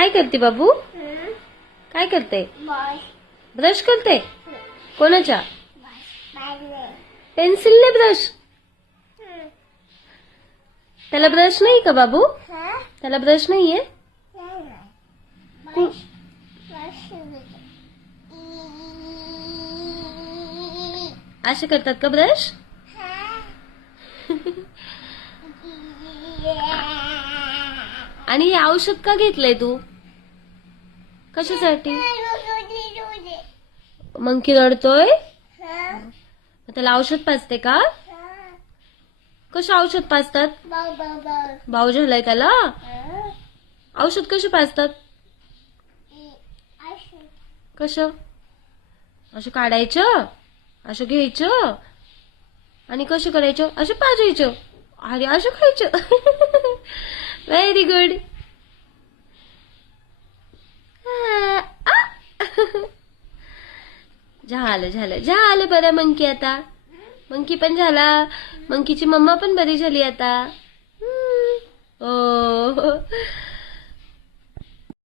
काय करते बाबू? काय करते? ब्रश करते. कोणाच्या? पेन्सिलने ब्रश? त्याला ब्रश नाही का बाबू? त्याला ब्रश नाहीये? असे करतात का ब्रश? आणि हे औषध का घेतलंय तू? कशासाठी? मंकी रडतोय? त्याला औषध पाजते का? कसं औषध पाजतात? भाऊ झालाय त्याला? औषध कसे पाजतात? कसं? असं काढायचं, असं घ्यायचं आणि कसं करायचं? असं पाजायचं आणि असं खायचं. Very good. झालं झालं झालं बरं मंकी आता. मंकी पण झाला. मंकीची मम्मा पण बरी झाली आता. ओ